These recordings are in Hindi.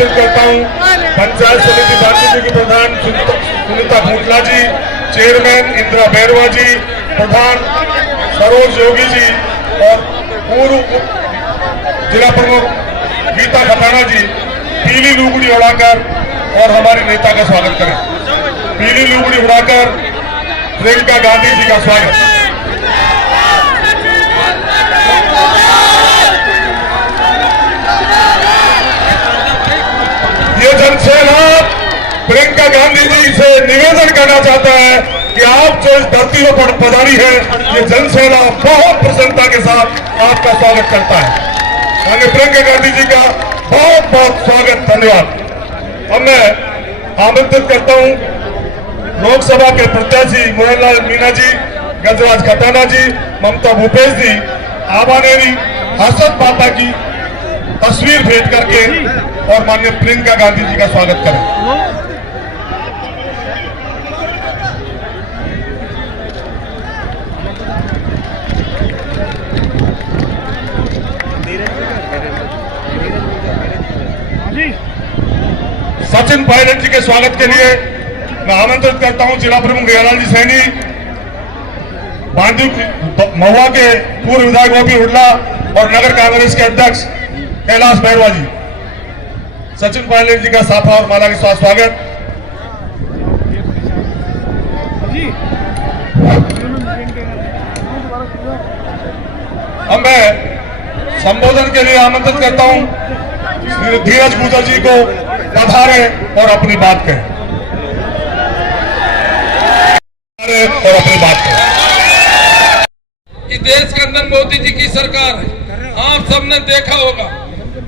आमंत्रित करता हूं पंचायत समिति बांदीकुई की प्रधान सुनीता फूटला जी, चेयरमैन इंदिरा बैरवा जी, प्रधान सरोज योगी जी और पूर्व जिला प्रमुख गीता खताना जी पीली लुगड़ी उड़ाकर और हमारे नेता का स्वागत करें। पीली लुगड़ी उड़ाकर प्रियंका गांधी जी का स्वागत। ये जनसेना प्रियंका गांधी जी से निवेदन करना चाहता है कि आप जो इस धरती पर पधारी है, ये जनसेना बहुत प्रसन्नता के साथ आपका स्वागत करता है। माननीय प्रियंका गांधी जी का बहुत बहुत स्वागत, धन्यवाद। अब मैं आमंत्रित करता हूं लोकसभा के प्रत्याशी मोहनलाल मीणा जी, गजराज खताना जी, ममता भूपेश जी, आबानेरी हसरत पापा की तस्वीर भेंट करके और माननीय प्रियंका गांधी जी का स्वागत करें। सचिन पायलट जी के स्वागत के लिए मैं आमंत्रित करता हूं जिला प्रमुख दयालाल जी सैनी, महुआ के पूर्व विधायक गोपी हुड्डा और नगर कांग्रेस के अध्यक्ष कैलाश बैरवा जी। सचिन पायलट जी का साफा और माला के साथ स्वागत। अब मैं संबोधन के लिए आमंत्रित करता हूं श्री धीरज गुजर जी को, पधारे और अपनी बात कहें। और अपनी बात करें। इस देश के अंदर मोदी जी की सरकार है। आप सबने देखा होगा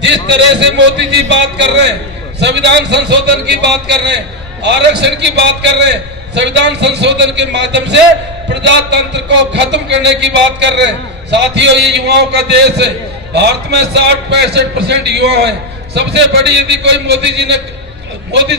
जिस तरह से मोदी जी बात कर रहे हैं, संविधान संशोधन की बात कर रहे हैं, आरक्षण की बात कर रहे हैं, संविधान संशोधन के माध्यम से प्रजातंत्र को खत्म करने की बात कर रहे हैं। साथियों, ये युवाओं का देश है। भारत में 60-65% युवा हैं। सबसे बड़ी यदि कोई मोदी जी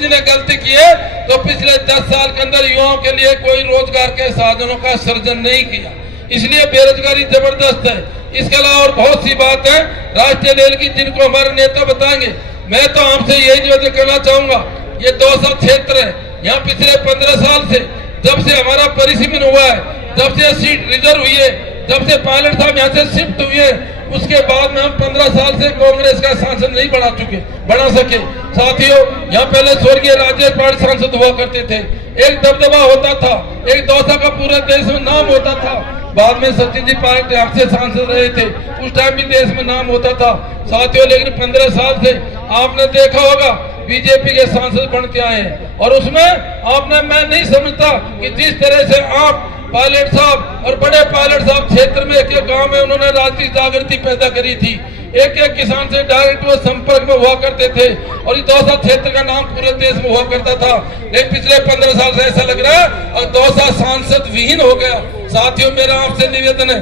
ने गलती की है तो पिछले 10 साल के अंदर युवाओं के लिए कोई रोजगार के साधनों का सृजन नहीं किया, इसलिए बेरोजगारी जबरदस्त है। इसके अलावा और बहुत सी बात है राष्ट्रीय लेवल की जिनको हमारे नेता बताएंगे। मैं तो आपसे यही निवेदन करना चाहूंगा, ये 200 क्षेत्र है, यहाँ पिछले 15 साल से जब से हमारा परिसीमन हुआ है, जब से सीट रिजर्व हुई है, जब से पायलट साहब यहाँ से शिफ्ट हुए हैं, उसके बाद में हम 15 साल से कांग्रेस का सांसद नहीं बना सके। साथियों, यहाँ पहले स्वर्गीय राजेश पाटिल सांसद हुआ करते थे, एक दबदबा होता था, एक दौसा का पूरे देश में नाम होता था। बाद में सचिन जी पायलट यहाँ से सांसद रहे थे, उस टाइम भी देश में नाम होता था। साथियों, लेकिन 15 साल से आपने देखा होगा बीजेपी के सांसद बनते आए हैं, और उसमें आपने, मैं नहीं समझता कि जिस तरह से आप पायलट साहब और बड़े पायलट साहब क्षेत्र में एक गांव में उन्होंने राजनीतिक जागृति पैदा करी थी, एक किसान से डायरेक्ट वो संपर्क में हुआ करते थे, और इस दौसा क्षेत्र का नाम पूरे देश में हुआ करता था। लेकिन पिछले 15 साल से ऐसा लग रहा है और दौसा सांसद विहीन हो गया। साथियों, मेरा आपसे निवेदन है,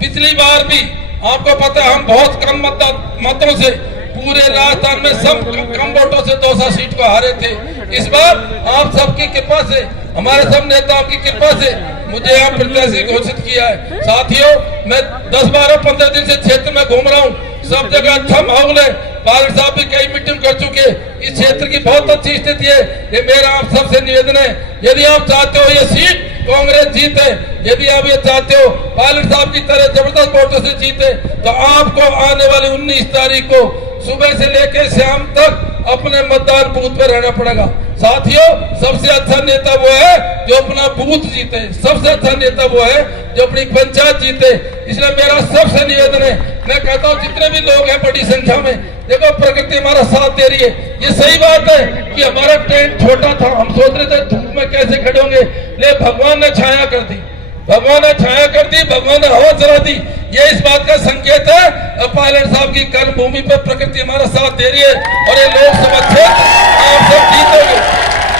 पिछली बार भी आपको पता है हम बहुत कम मतों से पूरे राजस्थान में सब कम वोटों से दौसा सीट को हारे थे। इस बार आप सबकी कृपा से, हमारे सब नेताओं की कृपा से मुझे यहाँ प्रत्याशी घोषित किया है। साथियों, मैं 10-12-15 दिन से क्षेत्र में घूम रहा हूँ, सब जगह अच्छा माहौल है। पायलट साहब भी कई मीटिंग कर चुके, इस क्षेत्र की बहुत अच्छी स्थिति है। ये मेरा आप सबसे निवेदन है, यदि आप चाहते हो ये सीट कांग्रेस जीते, यदि आप ये चाहते हो पायलट साहब की तरह जबरदस्त वोटों से जीते, तो आपको आने वाली 19 तारीख को सुबह से लेकर शाम तक अपने मतदान बूथ पे रहना पड़ेगा। साथियों, सबसे अच्छा नेता वो है जो अपना बूथ जीते, सबसे अच्छा नेता वो है जो अपनी पंचायत जीते। इसलिए मेरा सबसे निवेदन है, मैं कहता हूँ जितने भी लोग हैं बड़ी संख्या में, देखो प्रकृति हमारा साथ दे रही है। ये सही बात है कि हमारा टेंट छोटा था, हम सोच रहे थे धूप में कैसे खड़े होंगे, लेकिन भगवान ने छाया कर दी, भगवान ने छाया कर दी, भगवान ने हवा चला दी। ये इस बात का संकेत है पायलट साहब की कर्म भूमि पर प्रकृति हमारा साथ दे रही है और ये लोकसभा क्षेत्र आप सब जीतोगे।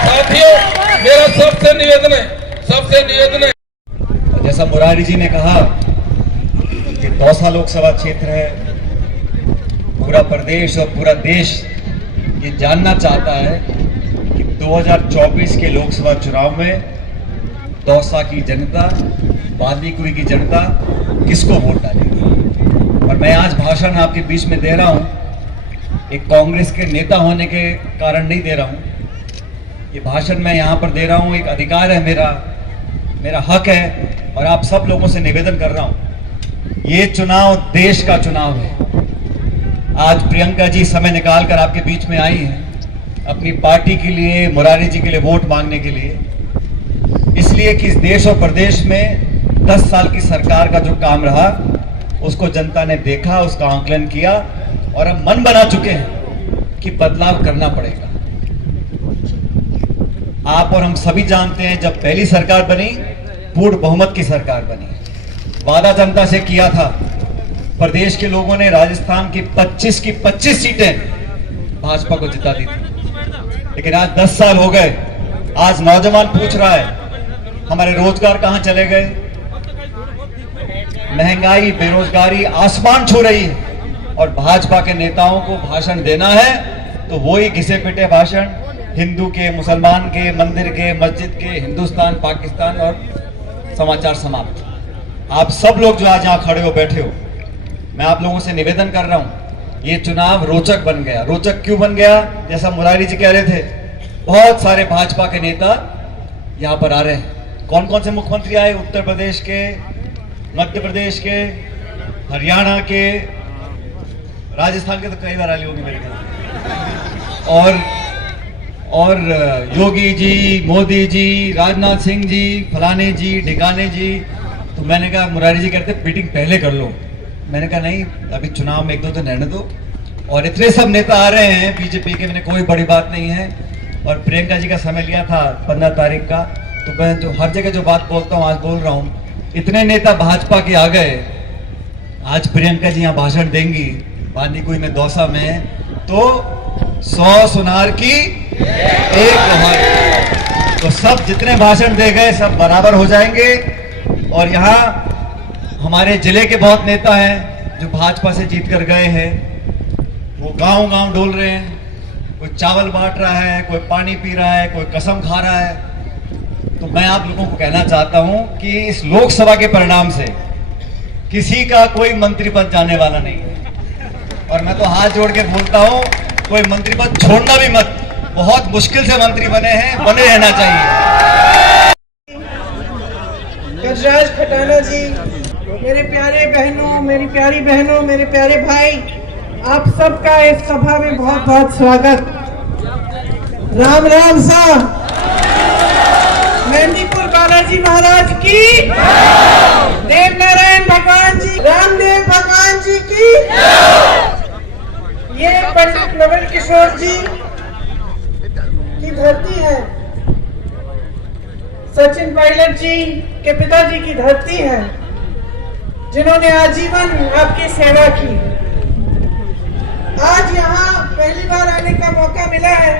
साथियों, मेरा सबसे निवेदन है, जैसा मुरारी जी ने कहा कि दौसा लोकसभा क्षेत्र है, पूरा प्रदेश और पूरा देश ये जानना चाहता है कि 2024 के लोकसभा चुनाव में दौसा की जनता, बांदीकुई की जनता किसको वोट डालेगी। और मैं आज भाषण आपके बीच में दे रहा हूं एक कांग्रेस के नेता होने के कारण नहीं दे रहा हूं। ये भाषण मैं यहाँ पर दे रहा हूं, एक अधिकार है मेरा हक है, और आप सब लोगों से निवेदन कर रहा हूं, ये चुनाव देश का चुनाव है। आज प्रियंका जी समय निकालकर आपके बीच में आई हैं अपनी पार्टी के लिए, मुरारी जी के लिए वोट मांगने के लिए, इसलिए कि इस देश और प्रदेश में 10 साल की सरकार का जो काम रहा उसको जनता ने देखा, उसका आंकलन किया, और हम मन बना चुके हैं कि बदलाव करना पड़ेगा। आप और हम सभी जानते हैं, जब पहली सरकार बनी पूर्ण बहुमत की सरकार बनी, वादा जनता से किया था, प्रदेश के लोगों ने राजस्थान की 25 की 25 सीटें भाजपा को जिता दी थी। लेकिन आज 10 साल हो गए, आज नौजवान पूछ रहा है हमारे रोजगार कहां चले गए, महंगाई बेरोजगारी आसमान छू रही है, और भाजपा के नेताओं को भाषण देना है तो वही घिसे पिटे भाषण, हिंदू के, मुसलमान के, मंदिर के, मस्जिद के, हिंदुस्तान पाकिस्तान, और समाचार समाप्त। आप सब लोग जो आज यहाँ खड़े हो बैठे हो, मैं आप लोगों से निवेदन कर रहा हूं, ये चुनाव रोचक बन गया। रोचक क्यों बन गया? जैसा मुरारी जी कह रहे थे, बहुत सारे भाजपा के नेता यहाँ पर आ रहे हैं। कौन कौन से मुख्यमंत्री आए? उत्तर प्रदेश के, मध्य प्रदेश के, हरियाणा के, राजस्थान के तो कई बार आए होंगे मेरे ख्याल, और योगी जी, मोदी जी, राजनाथ सिंह जी, फलाने जी, ढिकाने जी। तो मैंने कहा, मुरारी जी कहते मीटिंग पहले कर लो, मैंने कहा नहीं, अभी चुनाव में 1-2 दिन रहने दो। और इतने सब नेता आ रहे हैं बीजेपी के, मैंने कोई बड़ी बात नहीं है। और प्रियंका जी का समय लिया था 15 तारीख का, तो मैं जो हर जगह जो बात बोलता हूँ आज बोल रहा हूँ। इतने नेता भाजपा के आ गए, आज प्रियंका जी यहाँ भाषण देंगी बांदीकुई में, दौसा में, तो 100 सुनार की एक लोहार, तो सब जितने भाषण दे गए सब बराबर हो जाएंगे। और यहाँ हमारे जिले के बहुत नेता हैं जो भाजपा से जीत कर गए हैं, वो गांव-गांव डोल रहे हैं, कोई चावल बांट रहा है, कोई पानी पी रहा है, कोई कसम खा रहा है। तो मैं आप लोगों को कहना चाहता हूं कि इस लोकसभा के परिणाम से किसी का कोई मंत्री पद जाने वाला नहीं है। और मैं तो हाथ जोड़ के बोलता हूं, कोई मंत्री पद छोड़ना भी मत, बहुत मुश्किल से मंत्री बने हैं, बने रहना चाहिए। गजराज खटाना जी, मेरे प्यारे बहनों, मेरी प्यारी बहनों, मेरे प्यारे भाई, आप सबका इस सभा में बहुत बहुत स्वागत। राम राम साहब, मेहंदीपुर बालाजी महाराज की, देव नारायण भगवान जी, रामदेव भगवान जी की, ये पंडित नवल किशोर जी की धरती है, सचिन पायलट जी के पिताजी की धरती है, जिन्होंने आजीवन आपकी सेवा की। आज यहाँ पहली बार आने का मौका मिला है,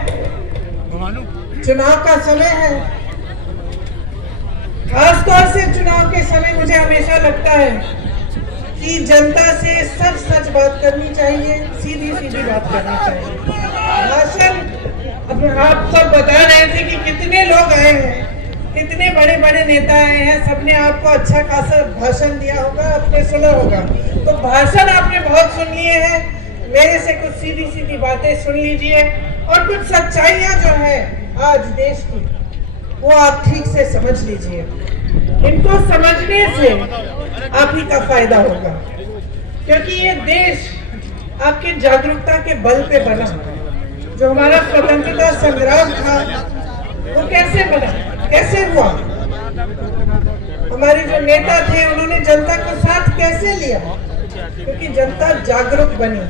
चुनाव का समय है, खासतौर से चुनाव के समय मुझे हमेशा लगता है कि जनता से सच बात करनी चाहिए, सीधी बात करनी चाहिए। भाषण, अब आप सब बता रहे थे कि कितने लोग आए हैं, कितने बड़े बड़े नेता आए हैं, सबने आपको अच्छा खासा भाषण दिया होगा, आपने सुना होगा। तो भाषण आपने बहुत सुन लिए हैं, मेरे से कुछ सीधी बातें सुन लीजिए, और कुछ सच्चाइयां जो है आज देश की, वो आप ठीक से समझ लीजिए। इनको समझने से आप ही का फायदा होगा, क्योंकि ये देश आपकी जागरूकता के बल पे बना। जो हमारा स्वतंत्रता संग्राम था वो कैसे बना, कैसे हुआ? हमारे जो नेता थे उन्होंने जनता को साथ कैसे लिया? क्योंकि जनता जागरूक बनी,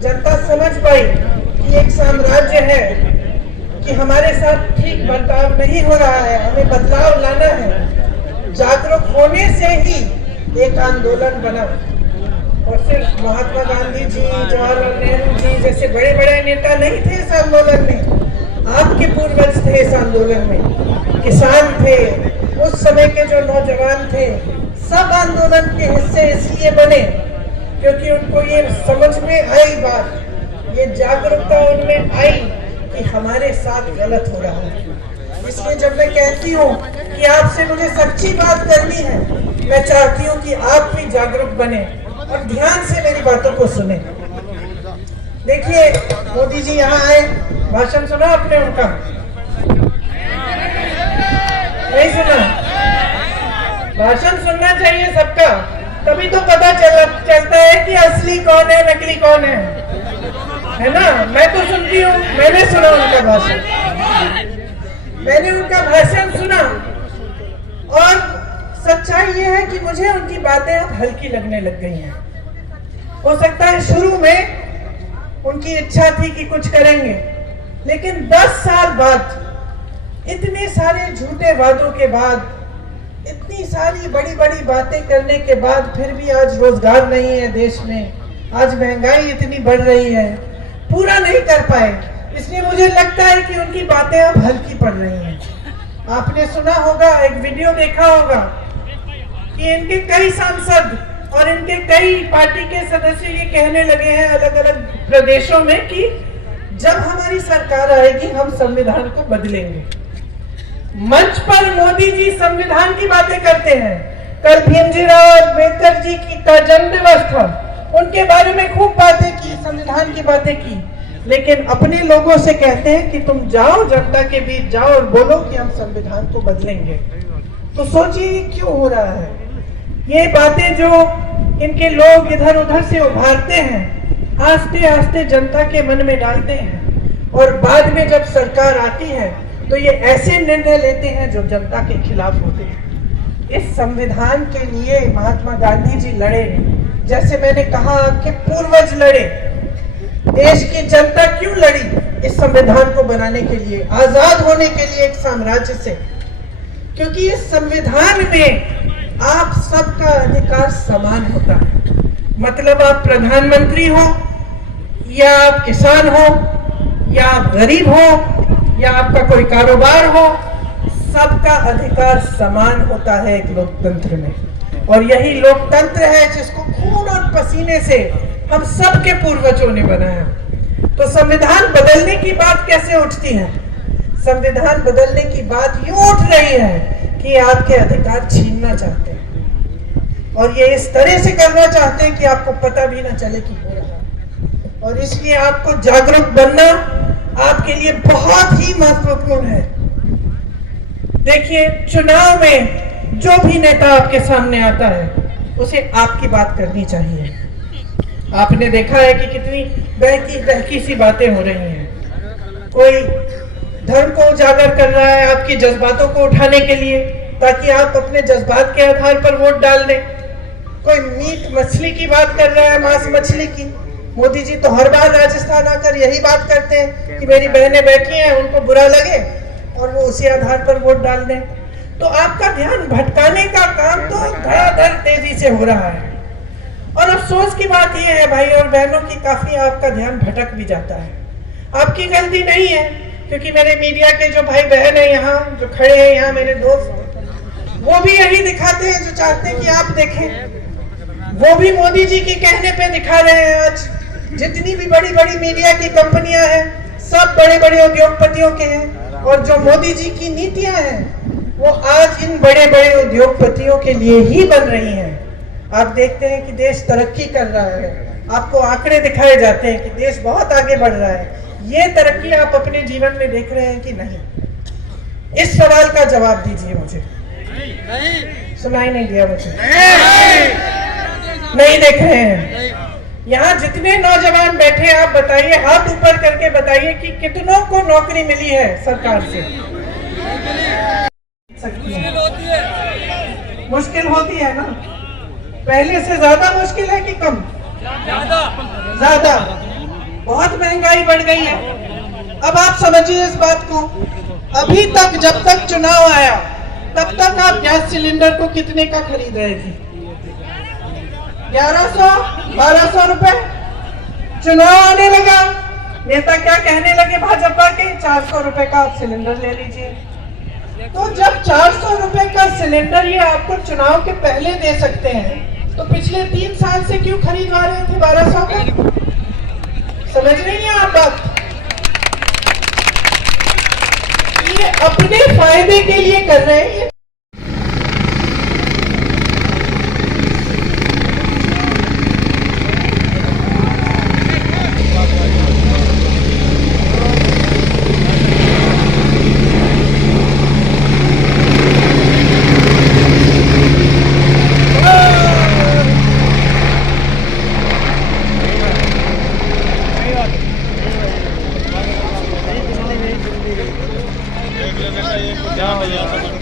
जनता समझ पाई कि एक साम्राज्य है, कि हमारे साथ ठीक बर्ताव नहीं हो रहा है, हमें बदलाव लाना है। जागरूक होने से ही एक आंदोलन बना, और सिर्फ महात्मा गांधी जी, जवाहरलाल नेहरू जी जैसे बड़े बड़े नेता नहीं थे इस आंदोलन में, आपके पूर्वज थे इस आंदोलन में, किसान थे, उस समय के जो नौजवान थे, सब आंदोलन के हिस्से इसलिए बने क्योंकि उनको ये समझ में आई बात, ये जागरूकता उनमें आई कि हमारे साथ गलत हो रहा है। इसलिए जब मैं कहती हूँ कि आपसे मुझे सच्ची बात करनी है, मैं चाहती हूँ कि आप भी जागरूक बने और ध्यान से मेरी बातों को सुने। देखिए मोदी जी यहाँ आए, भाषण सुना आपने उनका? नहीं सुना? भाषण सुनना चाहिए सबका, तभी तो पता चलता है कि असली कौन है नकली कौन है ना? मैं तो सुनती हूँ, मैंने सुना उनका भाषण, मैंने उनका भाषण सुना और सच्चाई ये है कि मुझे उनकी बातें अब हल्की लगने लग गई हैं। हो सकता है शुरू में उनकी इच्छा थी कि कुछ करेंगे, लेकिन 10 साल बाद, इतने सारे झूठे वादों के बाद, इतनी सारी बड़ी बड़ी बातें करने के बाद फिर भी आज रोजगार नहीं है देश में, आज महंगाई इतनी बढ़ रही है, पूरा नहीं कर पाए। इसलिए मुझे लगता है कि उनकी बातें अब हल्की पड़ रही हैं। आपने सुना होगा, एक वीडियो देखा होगा कि इनके कई सांसद और इनके कई पार्टी के सदस्य ये कहने लगे हैं अलग अलग प्रदेशों में कि जब हमारी सरकार आएगी हम संविधान को बदलेंगे। मंच पर मोदी जी संविधान की बातें करते हैं। कल भीमजीराव अम्बेडकर जी का जन्म दिवस था, उनके बारे में खूब बातें की, संविधान की बातें की, लेकिन अपने लोगों से कहते हैं कि तुम जाओ जनता के बीच जाओ और बोलो कि हम संविधान को बदलेंगे। तो सोचिए क्यों हो रहा है? ये बातें जो इनके लोग इधर उधर से उभारते हैं, आस्ते आस्ते जनता के मन में डालते हैं और बाद में जब सरकार आती है तो ये ऐसे निर्णय लेते हैं जो जनता के खिलाफ होते हैं। इस संविधान के लिए महात्मा गांधी जी लड़े, जैसे मैंने कहा आपके पूर्वज लड़े। देश की जनता क्यों लड़ी इस संविधान को बनाने के लिए, आजाद होने के लिए एक साम्राज्य से? क्योंकि इस संविधान में आप सबका अधिकार समान होता है। मतलब आप प्रधानमंत्री हो या आप किसान हो या आप गरीब हो या आपका कोई कारोबार हो, सबका अधिकार समान होता है एक लोकतंत्र में। और यही लोकतंत्र है जिसको खून और पसीने से हम सबके पूर्वजों ने बनाया। तो संविधान बदलने की बात कैसे उठती है? संविधान बदलने की बात यूं उठ रही है कि आपके अधिकार छीनना चाहते हैं और ये इस तरह से करना चाहते हैं कि आपको पता भी ना चले कि हो रहा है। और इसलिए आपको जागरूक बनना आपके लिए बहुत ही महत्वपूर्ण है। देखिए, चुनाव में जो भी नेता आपके सामने आता है उसे आपकी बात करनी चाहिए। आपने देखा है कि कितनी बहकी बहकी सी बातें हो रही हैं। कोई धर्म को उजागर कर रहा है आपकी जज्बातों को उठाने के लिए, ताकि आप अपने जज्बात के आधार पर वोट डाल दें। कोई मीट मछली की बात कर रहा है, मांस मछली की। मोदी जी तो हर बार राजस्थान आकर यही बात करते हैं कि मेरी बहनें बैठी हैं, उनको बुरा लगे और वो उसी आधार पर वोट डाल दें। तो आपका ध्यान भटकाने का काम तो धड़ाधड़ तेजी से हो रहा है। और अफसोस की बात यह है भाई और बहनों की, काफी आपका ध्यान भटक भी जाता है। आपकी गलती नहीं है, क्योंकि मेरे मीडिया के जो भाई बहन है यहाँ जो खड़े हैं, यहाँ मेरे दोस्त, वो भी यही दिखाते हैं जो चाहते हैं कि आप देखें। वो भी मोदी जी के कहने पे दिखा रहे हैं। आज जितनी भी बड़ी बड़ी मीडिया की कंपनियां हैं, सब बड़े बड़े उद्योगपतियों के हैं। और जो मोदी जी की नीतियां हैं वो आज इन बड़े बड़े उद्योगपतियों के लिए ही बन रही हैं। आप देखते हैं कि देश तरक्की कर रहा है, आपको आंकड़े दिखाए जाते हैं कि देश बहुत आगे बढ़ रहा है। ये तरक्की आप अपने जीवन में देख रहे हैं कि नहीं? इस सवाल का जवाब दीजिए मुझे। सुनाई नहीं दिया मुझे? नहीं देख रहे हैं। यहाँ जितने नौजवान बैठे हैं, आप बताइए, हाथ ऊपर करके बताइए कि कितनों को नौकरी मिली है सरकार से? मुश्किल होती है ना? पहले से ज्यादा मुश्किल है कि कम? ज्यादा। बहुत महंगाई बढ़ गई है। अब आप समझिए इस बात को, अभी तक जब तक चुनाव आया तब तक आप गैस सिलेंडर को कितने का खरीद रहे थे? 1100-1200 रुपए। चुनाव आने लगा, नेता क्या कहने लगे भाजपा के? 400 रुपए का आप सिलेंडर ले लीजिए। तो जब 400 रुपए का सिलेंडर ये आपको चुनाव के पहले दे सकते हैं, तो पिछले 3 साल से क्यों खरीदवा रहे थे 1200 का? समझ रही हैं आप बात? ये अपने फायदे के लिए कर रहे हैं। एक ध्यान नहीं आता